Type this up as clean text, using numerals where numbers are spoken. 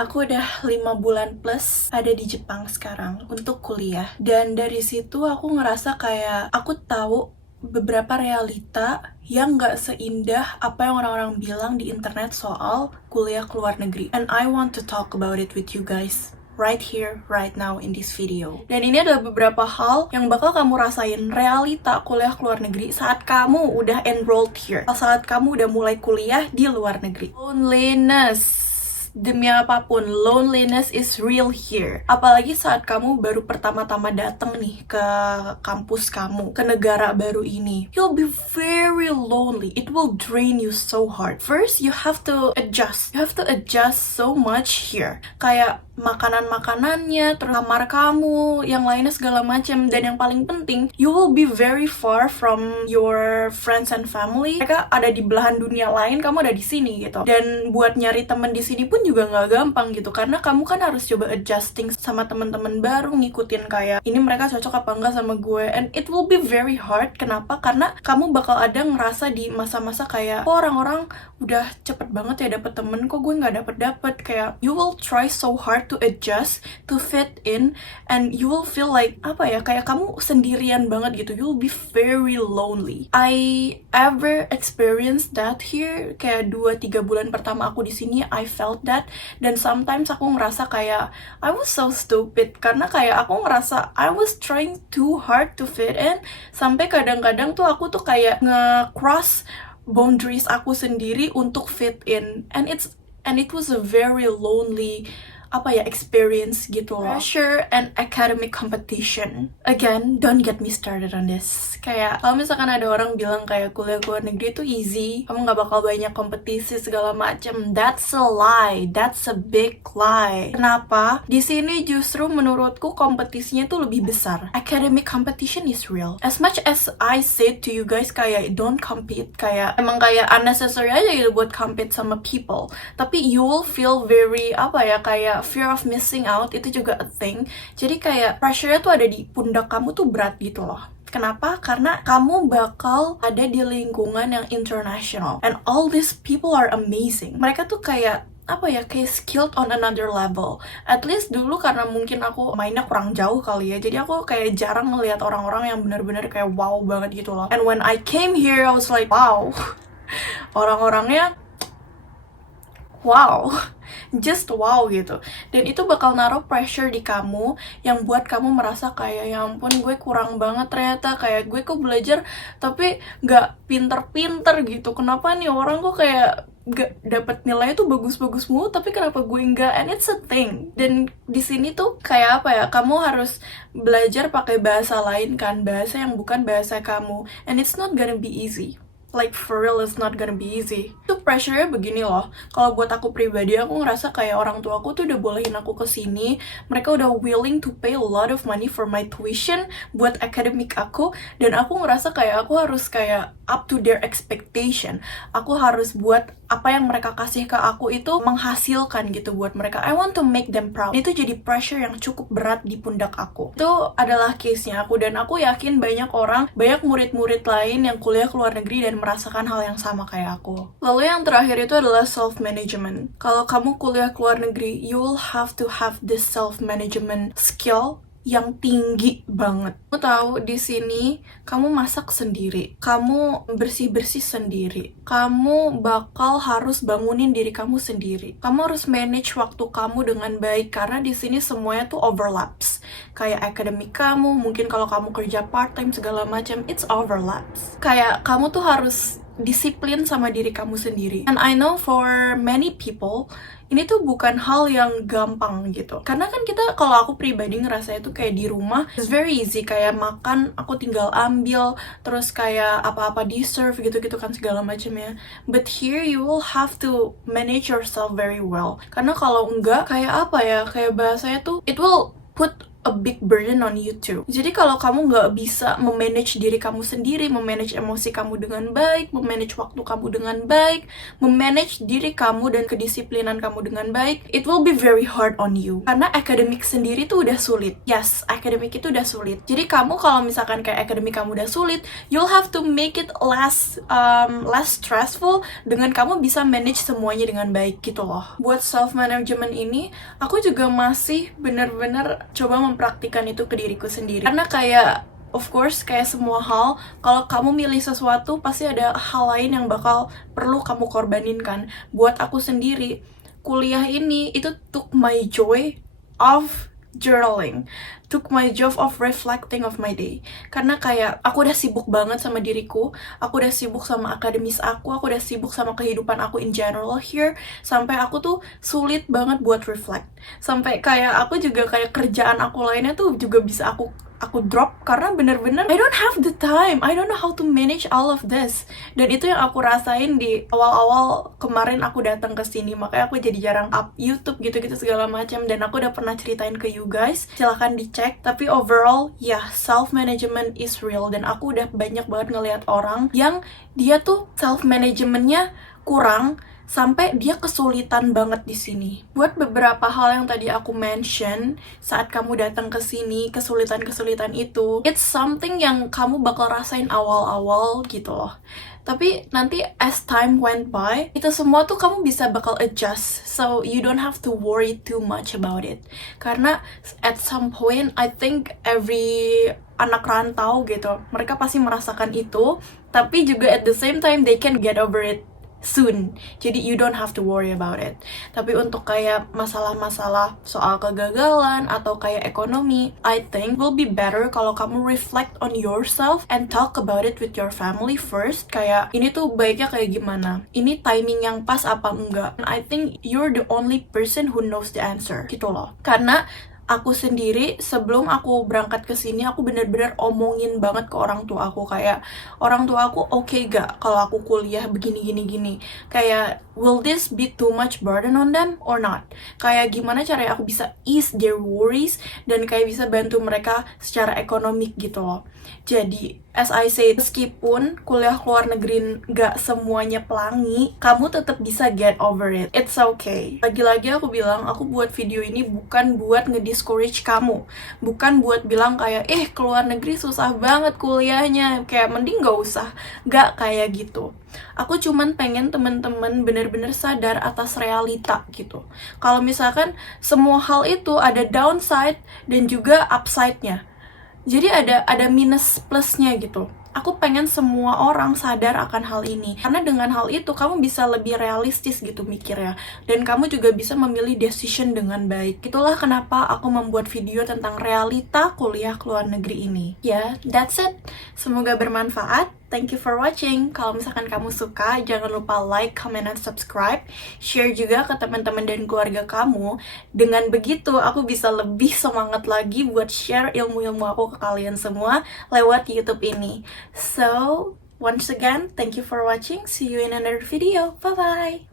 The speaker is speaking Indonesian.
Aku udah 5 bulan plus ada di Jepang sekarang untuk kuliah. Dan dari situ aku ngerasa kayak aku tahu beberapa realita yang gak seindah apa yang orang-orang bilang di internet soal kuliah ke luar negeri. And I want to talk about it with you guys right here, right now in this video. Dan ini adalah beberapa hal yang bakal kamu rasain realita kuliah ke luar negeri saat kamu udah enrolled here, saat kamu udah mulai kuliah di luar negeri. Loneliness. Demi apapun, loneliness is real here. Apalagi saat kamu baru pertama-tama datang nih ke kampus kamu, ke negara baru ini. You'll be very lonely. It will drain you so hard. First, you have to adjust. You have to adjust so much here. Kayak makanan-makanannya, terus kamar kamu, yang lainnya segala macam. Dan yang paling penting, you will be very far from your friends and family. Mereka ada di belahan dunia lain, kamu ada di sini gitu. Dan buat nyari temen di sini pun juga nggak gampang gitu, karena kamu kan harus coba adjusting sama teman-teman baru, ngikutin kayak ini mereka cocok apa enggak sama gue, and it will be very hard. Kenapa? Karena kamu bakal ada ngerasa di masa-masa kayak kok orang-orang udah cepet banget ya dapet temen, kok gue nggak dapet. Kayak you will try so hard to adjust, to fit in, and you will feel like apa ya, kayak kamu sendirian banget gitu. You'll be very lonely. I ever experienced that here. Kayak 2-3 bulan pertama aku di sini, I felt that. Dan sometimes aku ngerasa kayak I was so stupid, karena kayak aku ngerasa I was trying too hard to fit in, sampai kadang-kadang tuh aku tuh kayak nge-cross boundaries aku sendiri untuk fit in, and it was a very lonely experience gitu loh. Pressure and academic competition. Again, don't get me started on this. Kayak kalau misalkan ada orang bilang kayak kuliah ke luar negeri itu easy, kamu nggak bakal banyak kompetisi segala macam. That's a lie. That's a big lie. Kenapa? Di sini justru menurutku kompetisinya tuh lebih besar. Academic competition is real. As much as I said to you guys kayak don't compete, kayak emang kayak unnecessary aja gitu buat compete sama people. Tapi you will feel very kayak fear of missing out, itu juga a thing. Jadi kayak pressure-nya tuh ada di pundak kamu tuh berat gitu loh. Kenapa? Karena kamu bakal ada di lingkungan yang international, and all these people are amazing. Mereka tuh kayak kayak skilled on another level. At least dulu karena mungkin aku mainnya kurang jauh kali ya, jadi aku kayak jarang ngelihat orang-orang yang benar-benar kayak wow banget gitu loh. And when I came here, I was like wow, orang-orangnya wow, just wow gitu. Dan itu bakal naruh pressure di kamu yang buat kamu merasa kayak ya ampun gue kurang banget ternyata, kayak gue kok belajar tapi gak pinter-pinter gitu. Kenapa nih orang kok kayak gak dapet nilai tuh bagus-bagus mulu, tapi kenapa gue enggak? And it's a thing. Dan di sini tuh kayak kamu harus belajar pakai bahasa lain kan, bahasa yang bukan bahasa kamu, and it's not gonna be easy. Like for real, it's not gonna be easy. Itu pressure-nya begini loh. Kalau buat aku pribadi, aku ngerasa kayak orang tua aku tuh udah bolehin aku ke sini. Mereka udah willing to pay a lot of money for my tuition buat akademik aku, dan aku ngerasa kayak aku harus kayak up to their expectation. Aku harus buat apa yang mereka kasih ke aku itu menghasilkan gitu buat mereka. I want to make them proud. Itu jadi pressure yang cukup berat di pundak aku. Itu adalah case-nya aku, dan aku yakin banyak murid-murid lain yang kuliah ke luar negeri dan merasakan hal yang sama kayak aku. Lalu yang terakhir itu adalah self-management. Kalau kamu kuliah ke luar negeri, you will have to have this self-management skill yang tinggi banget. Kamu tahu di sini kamu masak sendiri, kamu bersih-bersih sendiri, kamu bakal harus bangunin diri kamu sendiri. Kamu harus manage waktu kamu dengan baik, karena di sini semuanya tuh overlaps. Kayak akademik kamu, mungkin kalau kamu kerja part-time segala macam, it's overlaps. Kayak kamu tuh harus disiplin sama diri kamu sendiri. And I know for many people, ini tuh bukan hal yang gampang gitu. Karena kan kita, kalau aku pribadi ngerasa itu kayak di rumah, it's very easy. Kayak makan, aku tinggal ambil, terus kayak apa-apa di-serve gitu-gitu kan segala macamnya. But here, you will have to manage yourself very well. Karena kalau enggak, kayak kayak bahasanya tuh, it will put a big burden on you too. Jadi kalau kamu nggak bisa memanage diri kamu sendiri, memanage emosi kamu dengan baik, memanage waktu kamu dengan baik, memanage diri kamu dan kedisiplinan kamu dengan baik, it will be very hard on you. Karena akademik sendiri tuh udah sulit. Yes, akademik itu udah sulit. Jadi kamu kalau misalkan kayak akademik kamu udah sulit, you'll have to make it less stressful dengan kamu bisa manage semuanya dengan baik gitu loh. Buat self management ini, aku juga masih bener-bener coba mempraktikkan itu ke diriku sendiri. Karena kayak of course, kayak semua hal, kalau kamu milih sesuatu, pasti ada hal lain yang bakal perlu kamu korbanin kan. Buat aku sendiri, kuliah ini, itu took my joy of journaling, took my joy of reflecting of my day. Karena kayak, aku udah sibuk banget sama diriku, aku udah sibuk sama akademis aku udah sibuk sama kehidupan aku in general here, sampai aku tuh sulit banget buat reflect. Sampai kayak, aku juga kayak kerjaan aku lainnya tuh juga bisa aku drop karena bener-bener I don't have the time, I don't know how to manage all of this. Dan itu yang aku rasain di awal-awal kemarin aku datang ke sini, makanya aku jadi jarang up YouTube gitu-gitu segala macam. Dan aku udah pernah ceritain ke you guys, silahkan dicek. Tapi overall, ya self management is real. Dan aku udah banyak banget ngelihat orang yang dia tuh self managementnya kurang, sampai dia kesulitan banget di sini. Buat beberapa hal yang tadi aku mention saat kamu datang ke sini, kesulitan-kesulitan itu, it's something yang kamu bakal rasain awal-awal gitu loh. Tapi nanti as time went by, itu semua tuh kamu bisa bakal adjust. So you don't have to worry too much about it. Karena at some point, I think every anak rantau gitu, mereka pasti merasakan itu. Tapi juga at the same time, they can get over it soon. Jadi you don't have to worry about it. Tapi untuk kayak masalah-masalah soal kegagalan atau kayak ekonomi, I think will be better kalau kamu reflect on yourself and talk about it with your family first. Kayak ini tuh baiknya kayak gimana? Ini timing yang pas apa enggak? And I think you're the only person who knows the answer. Gitu loh. Karena aku sendiri sebelum aku berangkat ke sini, aku bener-bener omongin banget ke orang tua aku, kayak orang tua aku oke gak kalau aku kuliah begini. Kayak will this be too much burden on them or not? Kayak gimana caranya aku bisa ease their worries dan kayak bisa bantu mereka secara ekonomik gitu loh. Jadi as I say, meskipun kuliah luar negeri gak semuanya pelangi, kamu tetap bisa get over it. It's okay. Lagi-lagi aku bilang, aku buat video ini bukan buat nge-discourage kamu, bukan buat bilang kayak keluar negeri susah banget kuliahnya, kayak mending gak usah. Gak kayak gitu. Aku cuman pengen temen-temen bener-bener sadar atas realita gitu. Kalau misalkan semua hal itu ada downside dan juga upside-nya. Jadi ada minus plusnya gitu. Aku pengen semua orang sadar akan hal ini. Karena dengan hal itu kamu bisa lebih realistis gitu mikirnya. Dan kamu juga bisa memilih decision dengan baik. Itulah kenapa aku membuat video tentang realita kuliah ke luar negeri ini. Ya, that's it. Semoga bermanfaat. Thank you for watching. Kalau misalkan kamu suka, jangan lupa like, comment, and subscribe. Share juga ke teman-teman dan keluarga kamu. Dengan begitu, aku bisa lebih semangat lagi buat share ilmu-ilmu aku ke kalian semua lewat YouTube ini. So, once again, thank you for watching. See you in another video. Bye-bye!